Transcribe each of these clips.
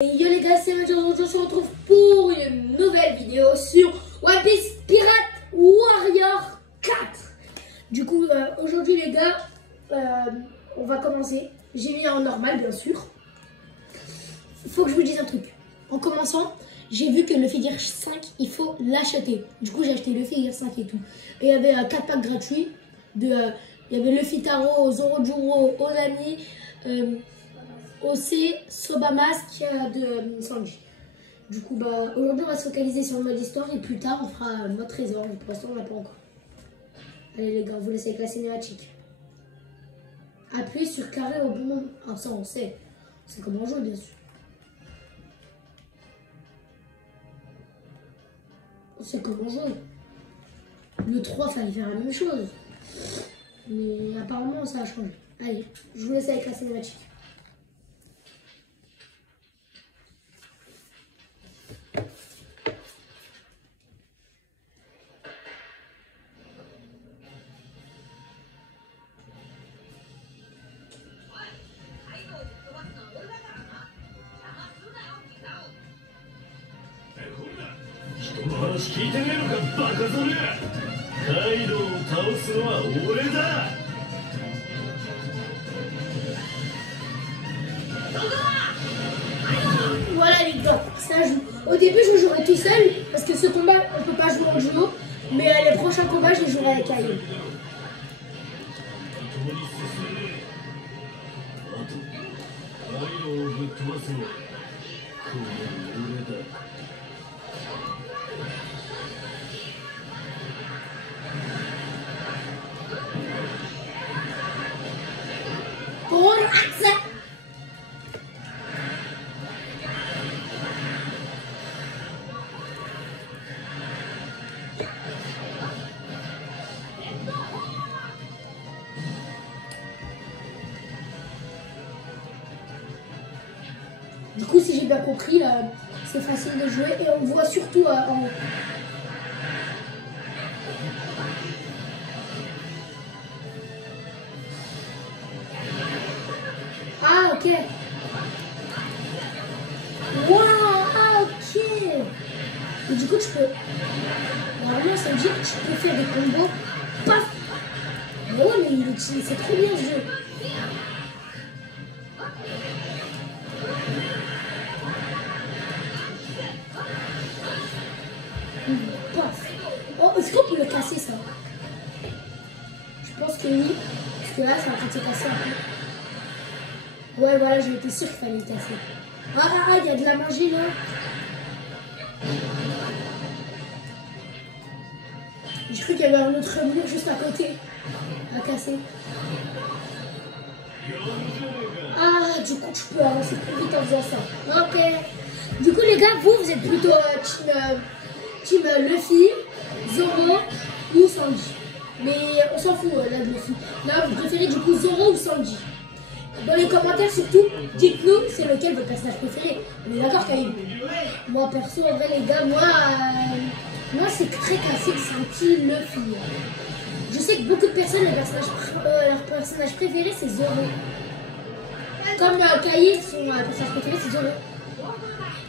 Et yo les gars, c'est Mathieu, on se retrouve pour une nouvelle vidéo sur One Piece Pirate Warrior 4. Du coup, aujourd'hui les gars, on va commencer. J'ai mis en normal bien sûr. Il faut que je vous dise un truc. En commençant, j'ai vu que le Figure 5, il faut l'acheter. Du coup, j'ai acheté le Figure 5 et tout. Et il y avait 4 packs gratuits. Il y avait Luffy Taro, Zoro, Onami, OC, Soba Mask de Sanji. Du coup, aujourd'hui, on va se focaliser sur le mode histoire et plus tard, on fera mode trésor. Mais pour l'instant, on l'a pas encore. Allez, les gars, on vous laisse avec la cinématique. Appuyez sur carré au bon moment. Ah, ça, on sait. C'est comment jouer, bien sûr. On sait comment jouer. Le 3, fallait faire la même chose. Mais apparemment, ça a changé. Allez, je vous laisse avec la cinématique. Voilà les gars, ça joue. Au début je jouerai tout seul parce que ce combat on peut pas jouer en duo, mais les prochains combats je les jouerai avec Kaido. Pour accès. Du coup, si j'ai bien compris, c'est facile de jouer et on voit surtout en haut. Ah, ok. Wow, ah, ok. Et du coup, tu peux... Normalement, ça veut dire que tu peux faire des combos. Paf. Mais ouais, mais c'est trop bien ce jeu. Paf. Oh, est-ce qu'on peut le casser, ça? Je pense que oui. Parce que là, ça va peut-être se casser un peu. Ouais, voilà, j'ai été sûr qu'il fallait le casser. Ah, il y a de la magie, là. J'ai cru qu'il y avait un autre mur juste à côté. À casser. Ah, du coup, tu peux avancer plus vite en faisant ça. Ok. Du coup, les gars, vous êtes plutôt team Luffy, Zoro ou Sanji. Mais on s'en fout là de Luffy. Là, vous préférez du coup Zoro ou Sanji? Dans les commentaires surtout, dites-nous c'est lequel votre personnage préféré. On est d'accord, Kaïm? Moi perso, en vrai les gars, moi c'est très classique, c'est un petit Luffy. Je sais que beaucoup de personnes, leur personnage préféré c'est Zoro. Comme Kaïm, son personnage préféré c'est Zoro.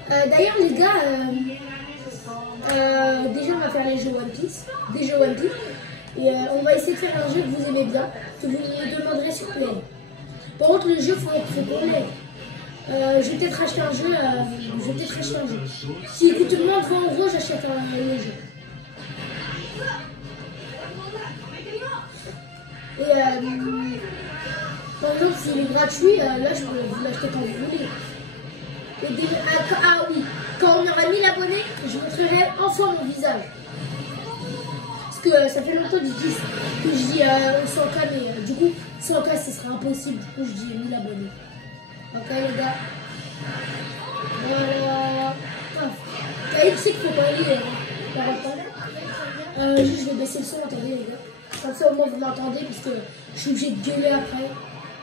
D'ailleurs les gars, déjà on va faire les jeux One Piece, des jeux One Piece. Et on va essayer de faire un jeu que vous aimez bien, que vous me demanderez sur PN. Par contre, le jeu, il faut qu'on l'aide. Je vais peut-être acheter un jeu. S'il coûte moins de 20 €, j'achète le jeu. Et par exemple, s'il est gratuit, là, je peux vous l'acheter quand vous voulez. Et ah oui, quand on aura 1000 abonnés, je montrerai enfin mon visage. Parce que ça fait longtemps que je dis 100K, mais du coup 100K ce sera impossible, du coup je dis 1000 abonnés. Ok les gars. Voilà. Kaïd sait qu'il faut pas aller juste je vais baisser le son, attendez les gars. Comme ça au moins vous m'entendez parce que je suis obligée de gueuler après.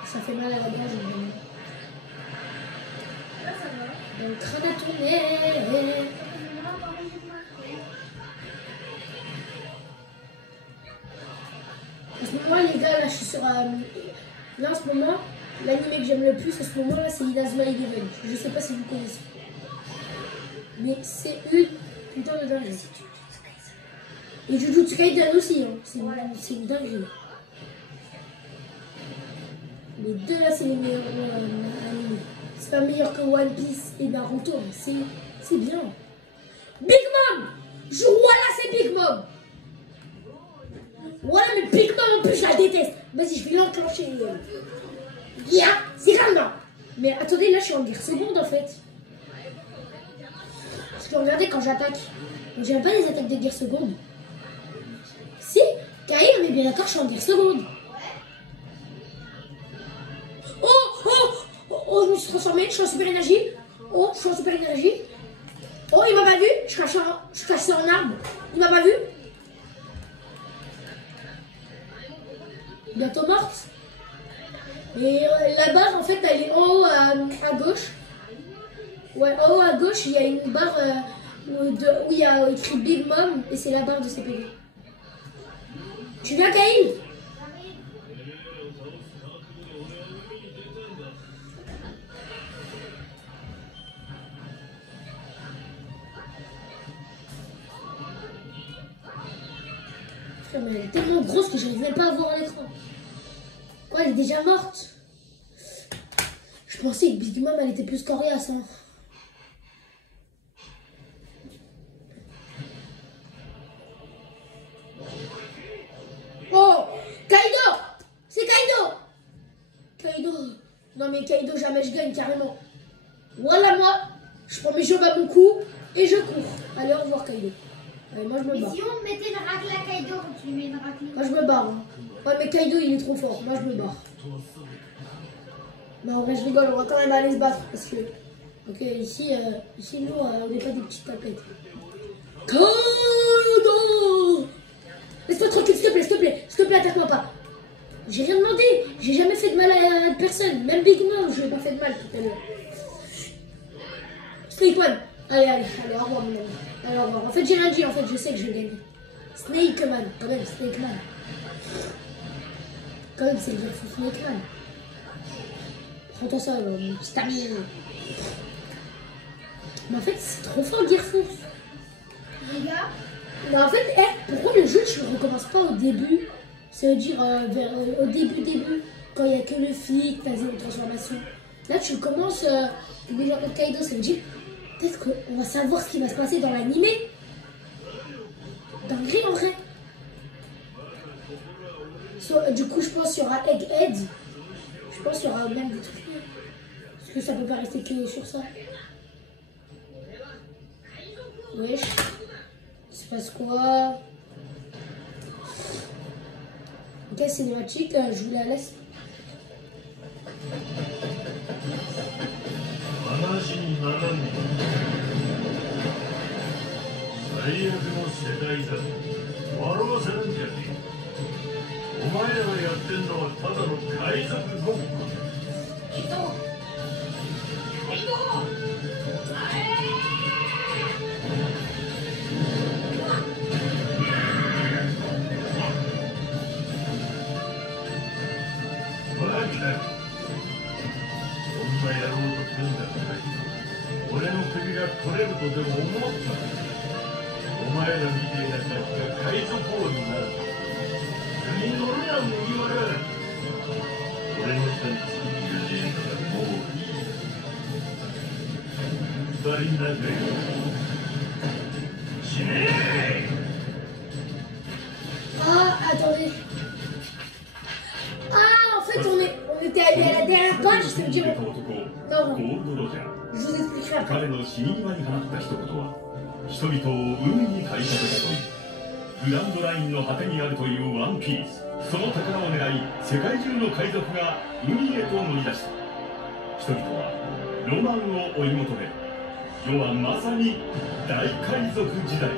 Ça fait mal à la gorge évidemment. Donc crâne à tourner. À ce moment les gars, là je suis sur... là en ce moment, l'anime que j'aime le plus à ce moment-là, c'est Inazuma Eleven. Je sais pas si vous connaissez. Mais c'est une putain de dinguerie. Et Jujutsu Kaisen aussi, hein. C'est une dinguerie. Les deux là, c'est les meilleurs animés. C'est pas meilleur que One Piece et Naruto, mais c'est bien. Big Mom! Voilà, c'est Big Mom! Voilà, mais Big Mom en plus, je la déteste. Vas-y, je vais l'enclencher. Yeah, c'est calme. Mais attendez, là, je suis en guerre seconde en fait. Parce que regardez, quand j'attaque, j'aime pas les attaques de guerre seconde. Si, Kaï, on est bien d'accord, je suis en guerre seconde. Oh, je me suis transformée, je suis en super énergie. Oh, je suis en super énergie. Oh, il m'a pas vu, je cache ça en arbre. Il m'a pas vu. Bientôt morte. Et la barre, en fait, elle est en haut à gauche. Ouais, en haut à gauche, il y a une barre où il y a écrit Big Mom et c'est la barre de CPD. Tu viens, Kaïm? Mais elle est tellement grosse que j'arrive même pas à voir à l'écran. Oh, elle est déjà morte. Je pensais que Big Mom, elle était plus coriace. Hein. Oh, Kaido! C'est Kaido! Kaido. Non mais Kaido, jamais je gagne carrément. Voilà moi, je prends mes jambes à mon cou et je cours. Allez, au revoir Kaido. Allez, moi je me barre. Mais si on mettait une raclée à Kaido, tu lui mets une raclée. Moi je me barre. Hein. Ouais mais Kaido il est trop fort, moi je me barre. Non mais je rigole, on va quand même aller se battre parce que... Ok, ici nous on n'est pas des petites tapettes. Kaido! Laisse-moi tranquille, s'il te plaît, attaque-moi pas. J'ai rien demandé, j'ai jamais fait de mal à personne, même Big Mom, je lui ai pas fait de mal tout à l'heure. Snake Man, allez, au revoir mon ami. Allez, au revoir. En fait j'ai rien dit, en fait je sais que je vais gagner. Snake Man, quand même, Snake Man. Quand même c'est le vrai fou Snake Man. Prends-toi ça, stamina. Mais en fait c'est trop fort Gearforce. Les gars. Mais en fait, pourquoi le jeu tu le recommences pas au début? Ça veut dire au début, quand il n'y a que le flic, t'as zéro transformation. Là tu commences déjà au Kaido, ça veut dire peut-être qu'on va savoir ce qui va se passer dans l'animé. Dinguerie en vrai. Du coup je pense qu'il y aura Egghead. Je pense qu'il y aura même des trucs. Parce que ça peut pas rester que sur ça. Wesh. Il se passe quoi? Ok, cinématique, je vous la laisse. Ah, attendez. Ah, en fait, on était allé à la dernière page, ça veut dire... Non, je vous expliquerai après. 彼の死に際に放った一言は人々を海に駆り立てたというグランドラインの果てにあるというワンピースその宝を狙い世界中の海賊が海へと乗り出した人々はロマンを追い求め世はまさに大海賊時代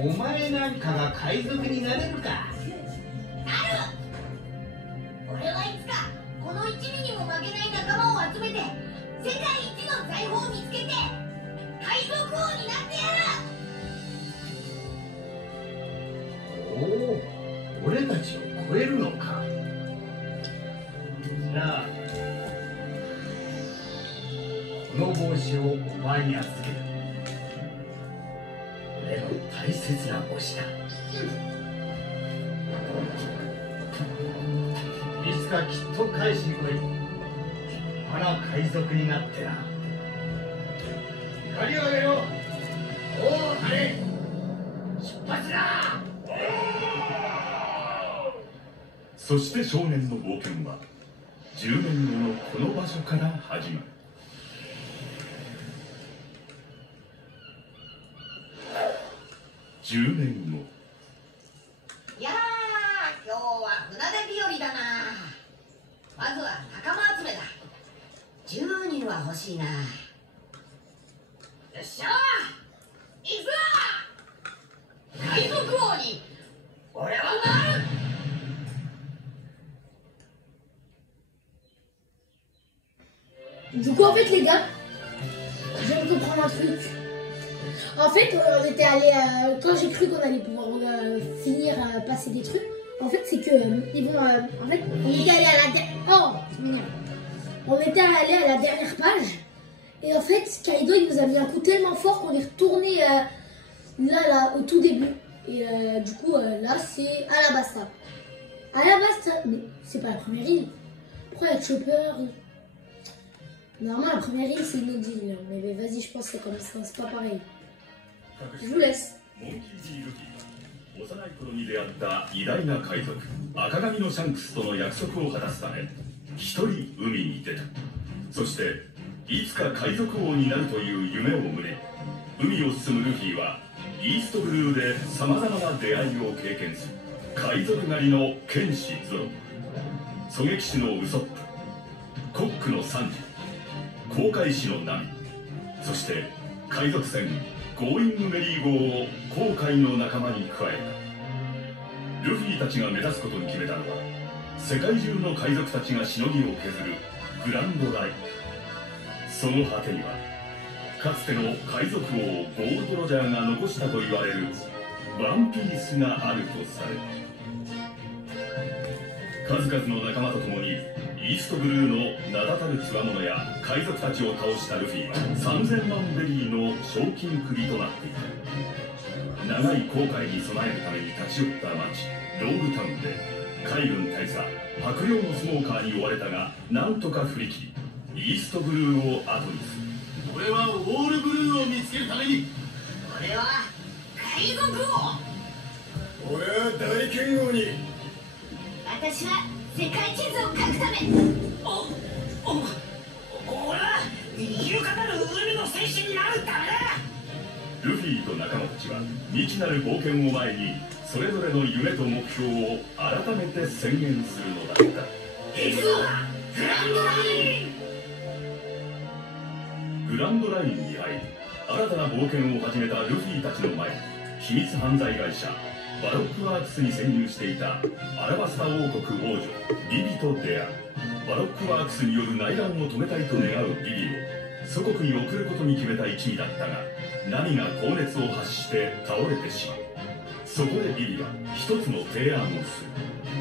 お前なんかが海賊になれるか。なる。俺はいつか世界一の財宝を見つけて海賊王になってやおお、俺たちを超えるのか。じゃあこの帽子をお前に預ける。俺の大切な帽子だ。いつかきっと返しに来い。立派な海賊になってな。光を上げろ。おお、あれ出発だ。そして少年の冒険は10年後のこの場所から始まる。10年後。いやー、今日は船出日和だな。まずは仲間集めだ。10人は欲しいな。よっしゃー、行くぞ。海賊王に俺はなる。Du coup, en fait, les gars, je viens de comprendre un truc. En fait, on était allé, quand j'ai cru qu'on allait pouvoir finir passer des trucs, en fait, c'est que ils vont, en fait, on était allé à la on était allé à la dernière page, et en fait, Kaido il nous a mis un coup tellement fort qu'on est retourné là, au tout début, et du coup, là, c'est Alabasta. Alabasta, mais c'est pas la première île. Pourquoi il y a Chopper? Normalement, la première île, c'est une autre île. Mais vas-y, je pense que c'est comme ça, c'est pas pareil. Je vous laisse. 幼い頃に出会った偉大な海賊赤髪のシャンクスとの約束を果たすため一人海に出た。そしていつか海賊王になるという夢を胸に海を進むルフィはイーストブルーでさまざまな出会いを経験する。海賊狩りの剣士ゾロ、狙撃手のウソップ、コックのサンジ、航海士のナミ、そして海賊船ゴーイングメリー号を航海の仲間に加えた。ルフィたちが目指すことに決めたのは世界中の海賊たちがしのぎを削るグランドライン。その果てにはかつての海賊王ゴールド・ロジャーが残したと言われるワンピースがあるとされる。数々の仲間と共にイーストブルーの名だたる強者や海賊たちを倒したルフィは3000万ベリーの賞金首となっていた。長い航海に備えるために立ち寄った町ローグタウンで海軍大佐白陵のスモーカーに追われたがなんとか振り切りイーストブルーを後にする。俺はオールブルーを見つけるために。俺は海賊王。俺は大剣豪に。私は世界地図を書くため。俺はイルカなる海の戦士になるためだ。ルフィと仲間たちは未知なる冒険を前にそれぞれの夢と目標を改めて宣言するのだった。行くぞグランドライン。グランドラインに入り新たな冒険を始めたルフィたちの前に秘密犯罪会社バロックワークスに潜入していたアラバスタ王国王女ビビと出会う。バロックワークスによる内乱を止めたいと願うビビを祖国に送ることに決めた一味だったがナミが高熱を発して倒れてしまう。そこでビビは一つの提案をする。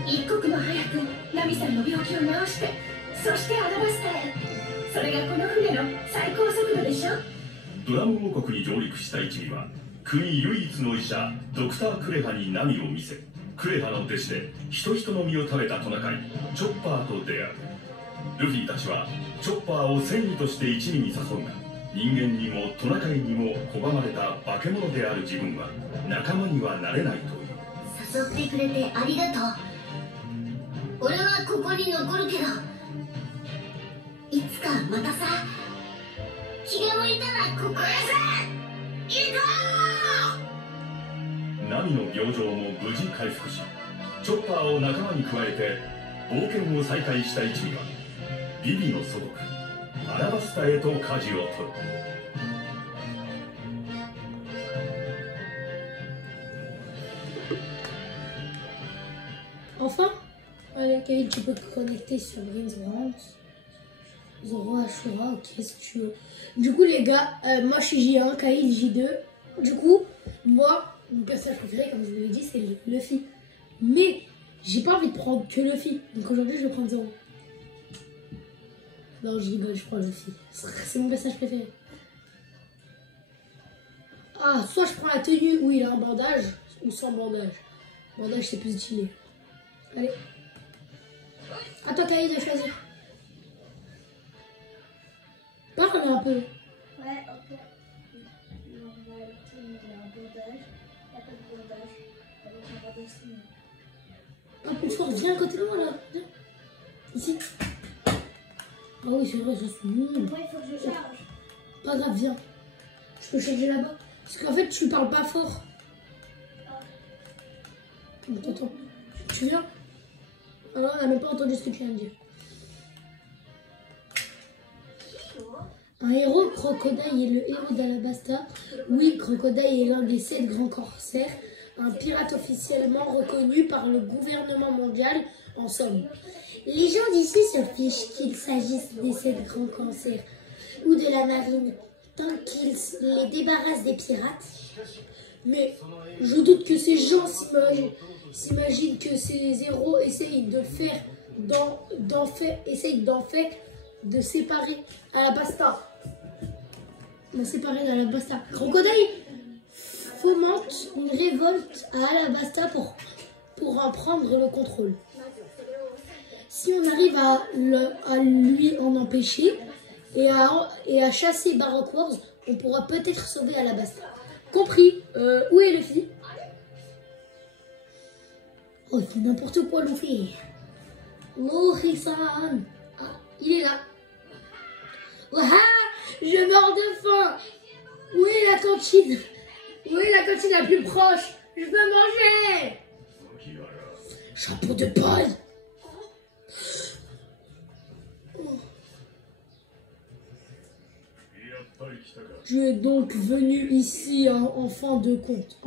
一刻も早くナミさんの病気を治してそしてアラバスタへ。それがこの船の最高速度でしょ。ドラム王国に上陸した一味は国唯一の医者ドクター・クレハにナミを見せクレハの弟子で人々の実を食べたトナカイチョッパーと出会う。ルフィたちはチョッパーを戦意として一味に誘うが人間にもトナカイにも拒まれた化け物である自分は仲間にはなれないという。誘ってくれてありがとう。俺はここに残るけどいつかまたさ気が向いたらここへさ行こう。ナミの病状も無事回復しチョッパーを仲間に加えて冒険を再開した一味はビビの祖国アラバスタへと舵を取る。Enfin, Kevin, tu peux te connecter sur Green's Branch. Zoro, Ashura, ok, si tu veux. Du coup, les gars, moi je suis J1, Kaïd J2. Du coup, moi, mon personnage préféré, comme je vous l'ai dit, c'est Luffy. Mais j'ai pas envie de prendre que Luffy. Donc aujourd'hui, je vais prendre Zoro. Non, je rigole, je prends Luffy. C'est mon personnage préféré. Ah, soit je prends la tenue où il a un bandage, ou sans bandage. Bandage, c'est plus stylé. Allez. Attends, Kaïd, de choisir. Parle un peu. Ouais, ok. On va tenir un bandage. Il n'y a pas de bandage. Avec un bandage sinon. Un peu fort, viens à côté de moi là. Viens. Ici. Ah oui, c'est vrai, je suis nul. Moi, il faut que je charge. Pas grave, viens. Je peux charger là-bas. Parce qu'en fait, tu parles pas fort. Attends. Tu viens? Alors, on n'a même pas entendu ce que tu viens de dire. Un héros, Crocodile est le héros d'Alabasta. Oui, Crocodile est l'un des 7 grands corsaires. Un pirate officiellement reconnu par le gouvernement mondial, en somme. Les gens d'ici se fichent qu'il s'agisse des 7 grands corsaires ou de la marine, tant qu'ils les débarrassent des pirates. Mais je doute que ces gens s'imaginent que ces héros essayent de faire, de séparer Alabasta. De séparer d'Alabasta. Crocodile fomente une révolte à Alabasta pour en prendre le contrôle. Si on arrive à lui en empêcher et à chasser Baroque Wars, on pourra peut-être sauver Alabasta. Compris. Où est Luffy? Oh, il fait n'importe quoi, Luffy. Luffy-san. Ah, il est là. Waouh, je meurs de faim. Où est la cantine? Où est la cantine la plus proche? Je veux manger. Chapeau de paille. Je suis donc venu ici en fin de compte.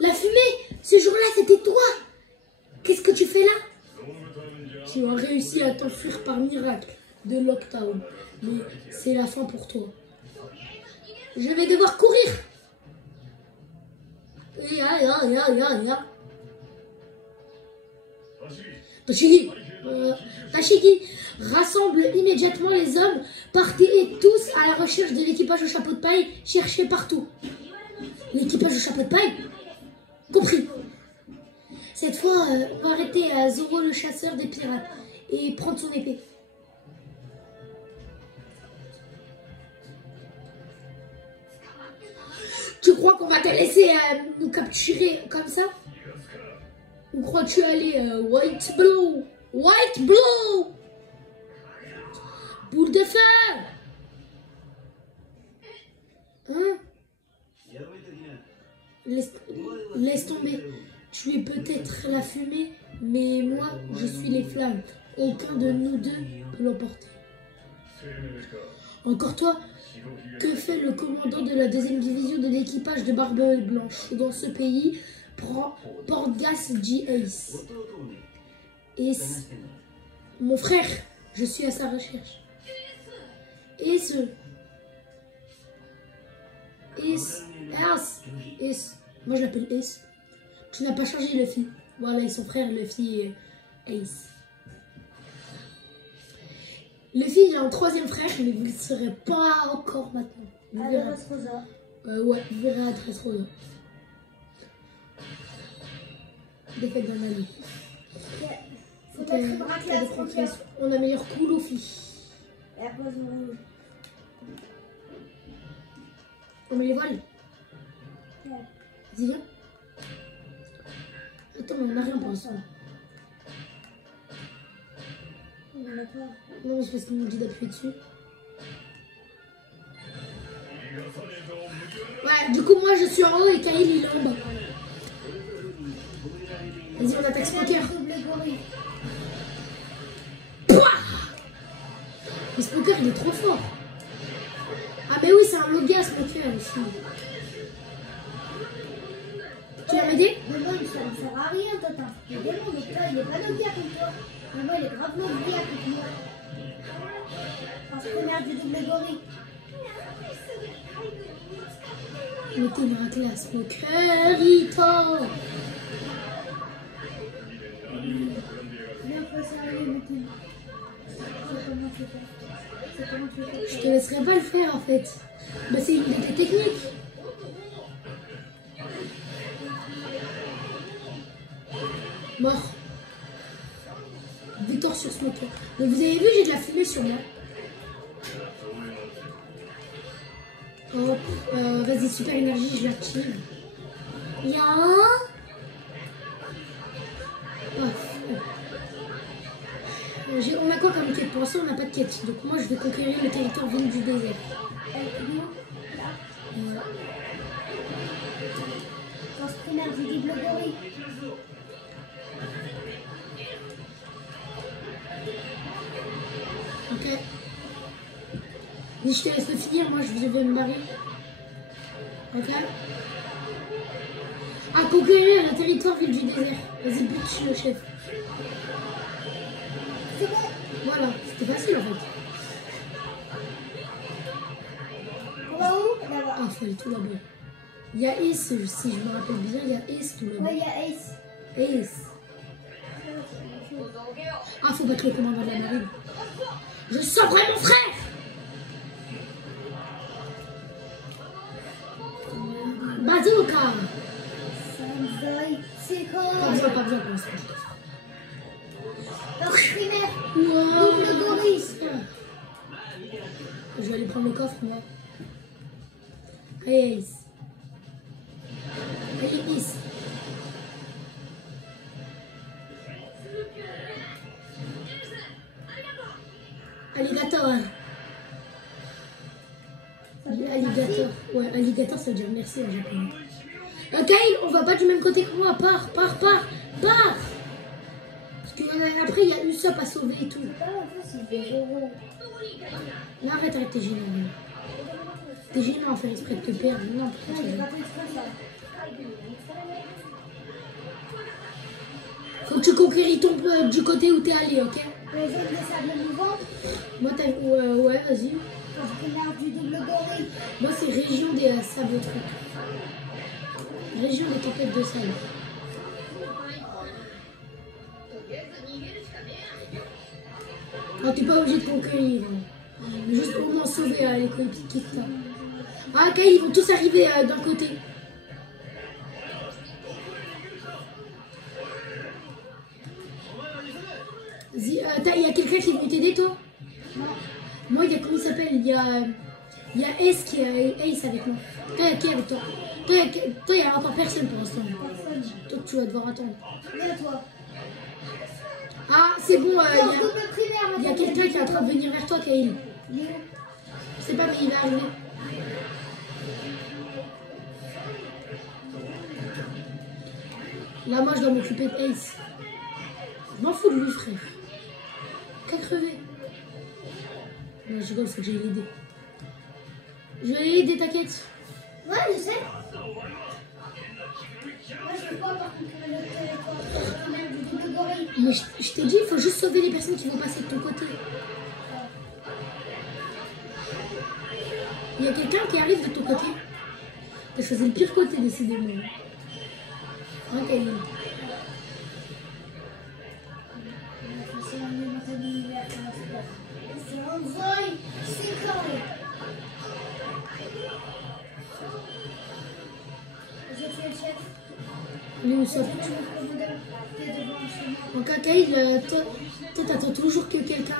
La fumée, ce jour-là, c'était toi. Qu'est-ce que tu fais là? Tu as réussi à t'enfuir par miracle de Lockdown. Mais c'est la fin pour toi. Je vais devoir courir. Tashigi, rassemble immédiatement les hommes. Partez tous à la recherche de l'équipage au chapeau de paille. Cherchez partout. L'équipage au chapeau de paille? Compris. Cette fois, on va arrêter Zoro le chasseur des pirates et prendre son épée. Tu crois qu'on va te laisser nous capturer comme ça? Ou crois-tu aller White Blue? White Blue! Boule de feu! Hein? Laisse tomber. Tu es peut-être la fumée, mais moi, je suis les flammes. Aucun de nous deux peut l'emporter. Encore toi? Que fait le commandant de la 2e division de l'équipage de Barbe Blanche dans ce pays? Portgas G. Ace. Ace. Mon frère, je suis à sa recherche. Ace. Moi je l'appelle Ace. Tu n'as pas changé Luffy. Voilà, et son frère Luffy et Ace. Luffy, il a un 3e frère, mais vous ne le saurez pas encore maintenant. Vous verrez. Ouais, vous verrez à Dressrosa. Défaite d'un ami. Faut mettre une raclée à ce moment-là. On améliore coup Luffy. Et la pose rouge. On met les voiles. Ouais. Vas-y, viens. Attends, mais on n'a rien pour l'instant. On en a pas. Non, c'est parce qu'il nous dit d'appuyer dessus. Ouais, du coup, moi je suis en haut et Kaïl il est en bas. Vas-y, on attaque Smoker. Pouah! Mais Smoker il est trop fort. Ah, mais oui, c'est un Logia Smoker aussi. Tu vas m'aider? Mais moi, ça ne sert à rien, Tata. Le démon, il est pas Nokia comme toi. Mais moi, il est gravement Nokia comme toi. Première du double gorille. Mettez une classe au cœurito. Je te laisserai pas le faire en fait. Mais c'est une de tes techniques. Mort. Victor sur Smoker. Donc vous avez vu, j'ai de la fumée sur moi. Hop, vas-y, super énergie, je l'active. Ya. On a quoi comme quête? Pour l'instant, on n'a pas de quête. Donc moi, je vais conquérir le territoire ville du désert. Force primaire du double gorille. Ok. Si je te laisse le finir, moi je vais me barrer. Ok. À conquérir le territoire ville du désert. Vas-y, bute le chef. C'est bon. Voilà, c'était facile en fait. On va où? Là-bas. Ah, fallait tout là-bas. Il y a Ace, si je me rappelle bien, il y a Ace tout là-bas. Ouais, il y a Ace. Ace. Ah, faut battre le commandant de la marine. Je sauverai mon frère! Bazooka! Sanzai, c'est quoi? Pas besoin pour l'instant. Force primaire. Wow. Double gorille. Je vais aller prendre le coffre, moi. Allez, Ace. Allez, Ace. Alligator. Alligator. Ouais, alligator, ça veut dire merci en japonais. Kyle, on va pas du même côté que moi. Pars. Parce que après, il y a Usopp à sauver et tout. Non, arrête, t'es gênant. T'es gênant à faire exprès de te perdre. Non, pourquoi tu veux? Faut que tu conquéris ton du côté où t'es allé, ok? Les zones de sable mouvant. Moi, t'as... ouais, vas-y. Force primaire du double gorille. Moi, c'est région des sables trucs. Région des tempêtes de sable. Ah, t'es pas obligé de conquérir. Hein. Juste pour m'en sauver les coéquipiers qui t'as. Ah, ok, ils vont tous arriver d'un côté. Il y a quelqu'un qui est venu t'aider, toi? Non. Moi, il y a, comment il s'appelle? Il y a Ace qui est Ace avec moi. Toi, il y a qui avec toi? Toi, il y a encore personne pour l'instant. Personne. Toi, tu vas devoir attendre. Viens, toi. Ah, c'est bon, Force double primaire. il y a quelqu'un qui est en train de venir vers toi, Kyle. Il est où? Je sais pas, mais il va arriver. Là, moi, je dois m'occuper de Ace. Je m'en fous de lui, frère. Qu'à crever. Non, je rigole, faut que j'aille l'aider. Je vais l'aider, t'inquiète. Ouais, je sais. Moi, je veux pas par contre le territoire primaire du double gorille. Mais je t'ai dit, il faut juste sauver les personnes qui vont passer de ton côté. Il y a quelqu'un qui arrive de ton côté. T'as choisi le pire côté, décidément. Ok. C'est un élémental d'univers, c'est un Zoï, c'est carré. J'ai tué le chef. Lui aussi. J'ai tué le commandant. T'es devant un chemin. Donc, Kyle, toi, t'attends toujours que quelqu'un...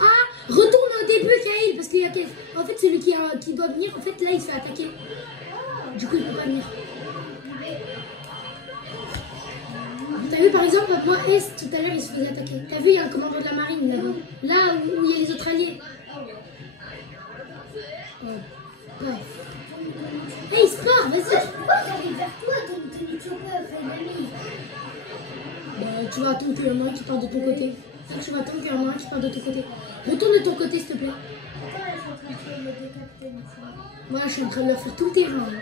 Ah, retourne au début, Kyle, parce qu'il y a quelqu'un... En fait, celui qui doit venir, en fait, là, il se fait attaquer. Du coup, il peut pas venir. T'as vu, par exemple, moi, Est, tout à l'heure, il se faisait attaquer. T'as vu, il y a un commandant de la marine, là-bas. Là où il y a les autres alliés. Oh, paf. Hey, il se part, vas-y. Pourquoi j'arrive vers toi, Tony Chopper, l'ami? Tu vas attendre qu'il y en ait un qui part de ton côté. Tu vas attendre qu'il y en ait un qui part de ton côté. Retourne de ton côté, s'il te plaît. Attends, je suis en train de tuer le décapité. Moi, je suis en train de leur faire tout le terrain. Là.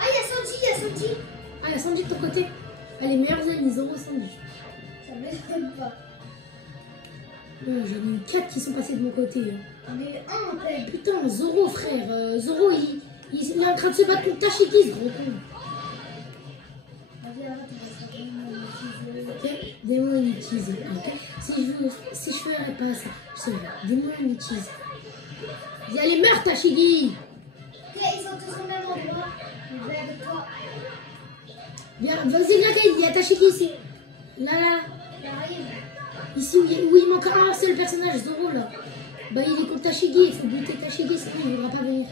Ah, il y a Sanji. Ah, il y a Sanji de ton côté. Ah, les meilleurs amis, Zoro Sanji. Ça m'étonne pas. Non, j'en ai eu 4 qui sont passés de mon côté. J'en ai eu un en fait. Putain, Zoro, frère. Zoro, il est en train de se battre contre Tashiki, ce gros con. Vas-y, arrête, on va se faire Démon inutilisé. Si je ferais pas ça, je sais pas. Démon inutilisé. Vas-y, allez, meurs, Tashigi. Ok, ils sont tous au même endroit. Je vais avec toi. Viens, vas-y, viens, Kay, il y a Tashigi ici. Là. J'arrive. Ici où il manque un seul personnage, Zoro, là. Bah, il est contre Tashigi, il faut buter Tashigi, sinon il ne voudra pas venir.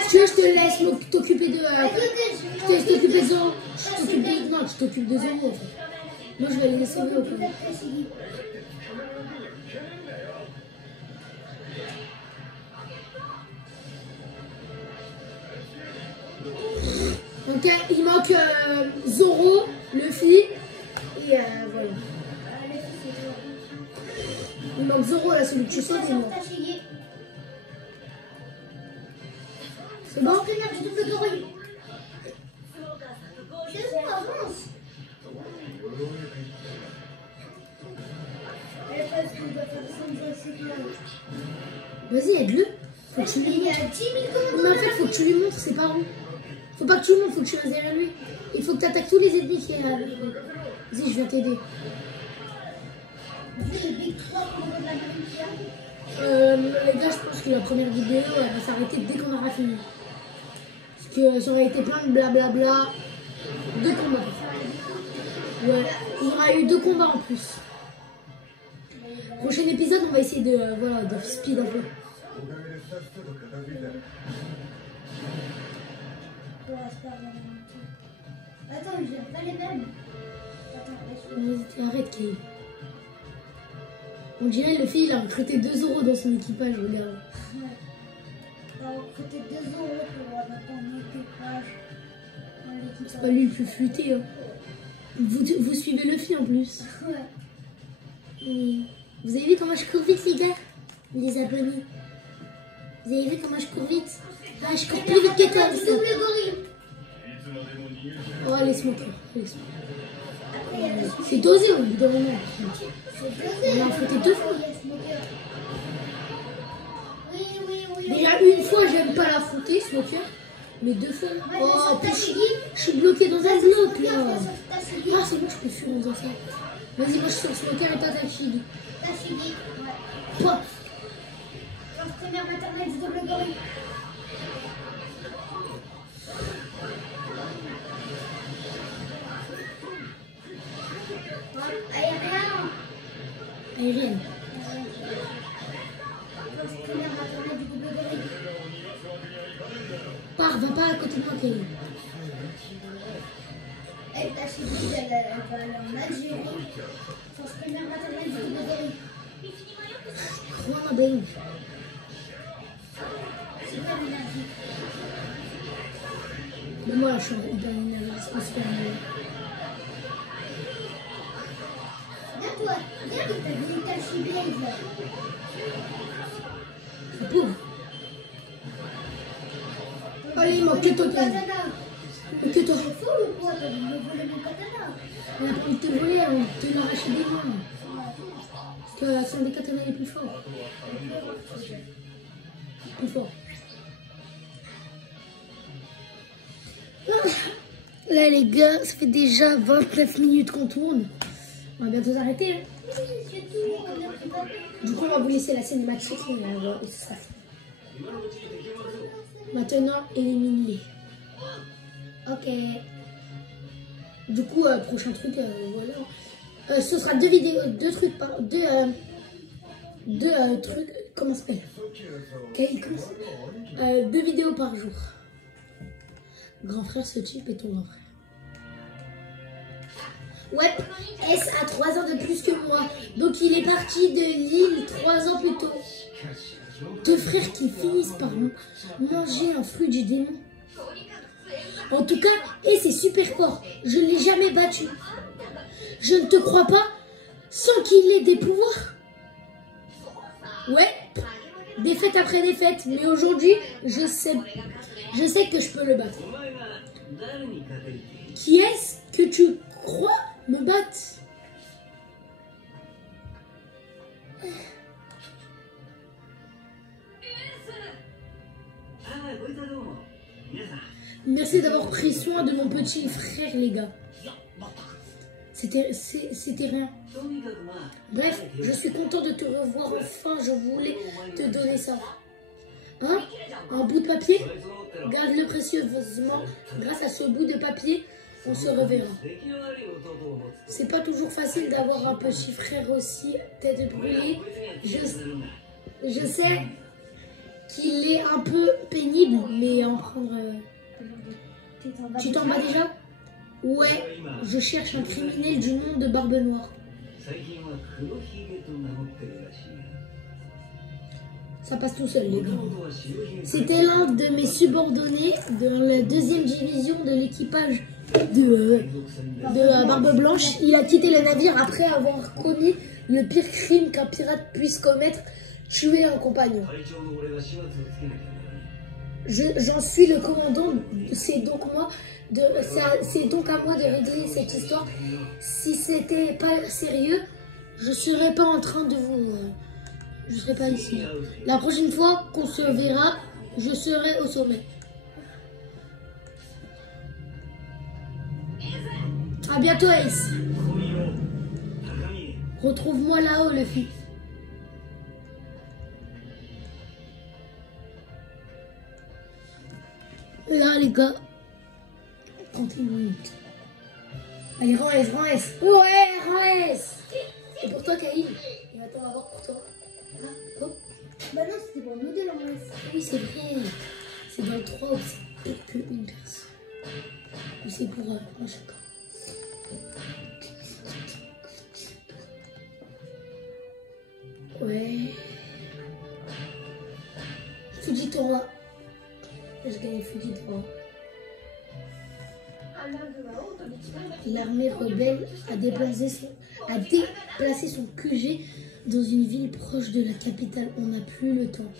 Si tu veux, je te laisse t'occuper de... je te laisse t'occuper de Zoro. Non, je t'occupe de Zoro, en fait. Moi, je vais aller sauver au point. Donc, il manque Zoro, Luffy, et voilà. Il manque Zoro, là, celui que tu sautes, et moi. C'est bon? Vas-y, aide-le. Faut que tu lui montres. Mais en fait, faut que tu lui montres ses parents. Faut pas que tu lui montres, faut que tu restes derrière lui. Il faut que tu attaques tous les ennemis qui est avec lui. Vas-y, je viens t'aider. Les gars, je pense que la première vidéo elle va s'arrêter dès qu'on aura fini. Parce que ça aurait été plein de blablabla. 2 combats. Ouais, il y aura eu 2 combats en plus. Prochain épisode, on va essayer de, voilà, de speed un peu. Attends, je pas les mêmes. Vas-y, arrête, Kay. On dirait le fils, il a recruté 2 euros dans son équipage, regarde. Ouais. On a recruté 2 euros pour notre équipage. C'est pas lui le plus futé. Hein. Vous suivez le fil en plus. Ouais. Et vous avez vu comment je cours vite, les gars? Les abonnés. Vous avez vu comment je cours vite? Ah, je cours plus vite que toi. Oh, laisse-moi courir. C'est dosé au bout d'un moment. On a affronté 2 fois. Oui. Déjà, une fois, j'aime pas l'affronter, Smoker. Mais 2 fois. Oh, puis je suis bloqué dans un bloc là. Ah, c'est bon, je peux fuir en faisant ça. Vas-y, moi je suis sur Smoker et toi Tashigi. Tashigi, ouais. Toi. L'entraîneur maternel du double gorille. Aérienne. L'entraîneur maternel du double gorille. Pars, va pas à côté de moi, Kelly. Et Tashigi, elle va aller en Algérie. L'entraîneur maternel du double gorille. Crois ma belle. C'est quoi l'énergie? Mais moi, je suis hyper énervé, c'est pas super énervé. Viens-toi, viens que t'as vu Tashigi là. C'est pauvre. Allez, il manque que toi, Kelly. Que toi. C'est fou ou quoi? T'as voulu me voler mon katana? On a pas envie de te voler, on te l'arrache des mains. Parce que c'est un des katanas les plus forts. Plus fort. Là les gars, ça fait déjà 29 minutes qu'on tourne. On va bientôt s'arrêter. Hein. Du coup, on va vous laisser la cinématique. Et ça. Maintenant, élimine-les. Ok. Du coup, prochain truc, voilà. Ce sera 2 vidéos, 2 trucs par... 2 trucs... Comment ça s'appelle? 2 vidéos par jour. Grand frère ce type est ton grand frère. Ouais, S a 3 ans de plus que moi. Donc il est parti de l'île 3 ans plus tôt. 2 frères qui finissent par manger un fruit du démon. En tout cas, et c'est super fort. Je ne l'ai jamais battu. Je ne te crois pas sans qu'il ait des pouvoirs. Ouais, défaite après défaite. Mais aujourd'hui, je sais. Je sais que je peux le battre. Qui est-ce que tu crois me battre? Merci d'avoir pris soin de mon petit frère, les gars. C'était rien. Bref, je suis content de te revoir enfin. Je voulais te donner ça. Hein? Un bout de papier? Garde-le précieusement. Grâce à ce bout de papier, on se reverra. C'est pas toujours facile d'avoir un petit frère aussi tête brûlée. Je sais qu'il est un peu pénible, mais en prendre... Tu t'en vas déjà? Ouais, je cherche un criminel du nom de Barbe Noire. Ça passe tout seul, les gars. C'était l'un de mes subordonnés dans la 2e division de l'équipage de Barbe Blanche. Il a quitté le navire après avoir commis le pire crime qu'un pirate puisse commettre, tuer un compagnon. J'en suis le commandant, c'est donc à moi de régler cette histoire. Si c'était pas sérieux, je serais pas en train de vous... je serais pas ici. La prochaine fois qu'on se verra, je serai au sommet. À bientôt, Ace. Retrouve-moi là-haut, Luffy. Là, les gars. 31 minutes. Allez, rends S, rends S. Ouais, rends S. Et pour toi, Kaïl, il va t'en avoir pour toi. Ah, oh. Bah non, c'était pour nous deux, la rends S. Oui, c'est vrai. C'est dans le 3 où c'est pour qu'une personne. Ou c'est pour un chacun. Ouais. Fujitora. Je gagne Fujitora. L'armée rebelle a déplacé son QG dans une ville proche de la capitale. On n'a plus le temps.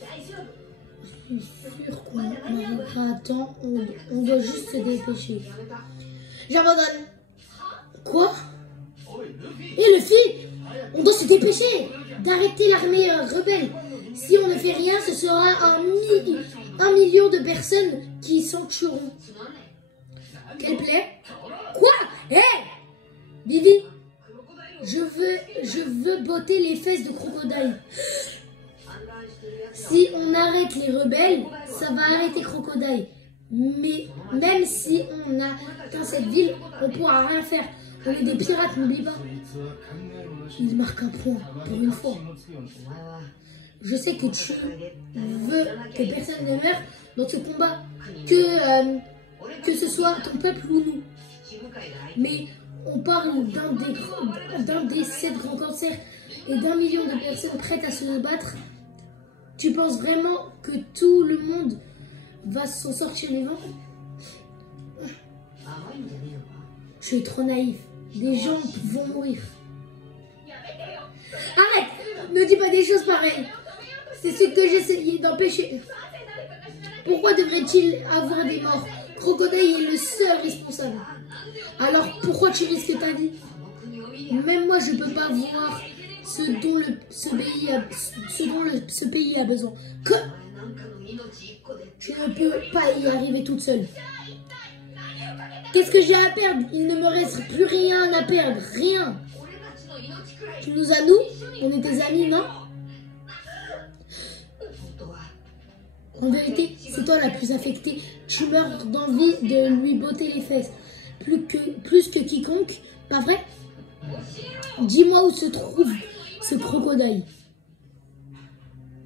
Je suis sûr qu'on n'arrivera à temps. On doit juste se dépêcher. J'abandonne. Quoi? Et le fil, on doit se dépêcher d'arrêter l'armée rebelle. Si on ne fait rien, ce sera un million de personnes qui s'en tueront. Quelle plaît? Quoi? Hé hey Vivi, je veux botter les fesses de Crocodile. Si on arrête les rebelles, ça va arrêter Crocodile. Mais même si on atteint cette ville, on pourra rien faire. On est des pirates, n'oublie pas. Il marque un point, pour une fois. Je sais que tu veux que personne ne meure dans ce combat, que ce soit ton peuple ou nous. Mais on parle d'un des 7 grands cancers et d'1 million de personnes prêtes à se battre. Tu penses vraiment que tout le monde va s'en sortir vivant? Je suis trop naïf. Des gens vont mourir. Arrête! Ne dis pas des choses pareilles. C'est ce que j'essayais d'empêcher. Pourquoi devrait-il avoir des morts? Crocodile est le seul responsable. Alors pourquoi tu risques ta vie? Même moi je peux pas voir ce dont ce pays a besoin. Que tu ne peux pas y arriver toute seule. Qu'est-ce que j'ai à perdre? Il ne me reste plus rien à perdre. Rien. Tu nous as nous? On est tes amis, non? En vérité, c'est toi la plus affectée. Tu meurs d'envie de lui botter les fesses. Plus que quiconque, pas vrai? Dis-moi où se trouve ce crocodile.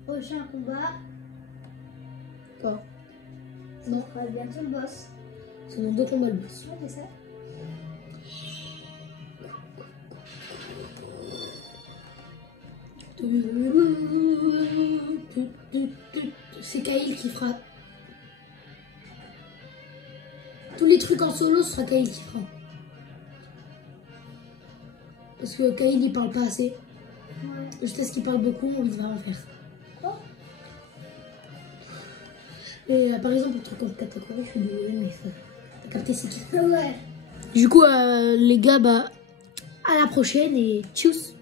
Prochain combat. Quoi? Non. On va bientôt le boss. C'est dans 2 combats le boss. Ouais, c'est ça. C'est Kaïl qui fera. Tous les trucs en solo, ce sera Kaïl qui fera. Parce que Kaïl il parle pas assez. Ouais. Je sais ce qu'il parle beaucoup, il va en faire. Oh. Et par exemple, le truc contre Katakuri, je suis désolée, mais ça. T'as capté, c'est qui? Ouais. Du coup, les gars, bah, à la prochaine et tchuss!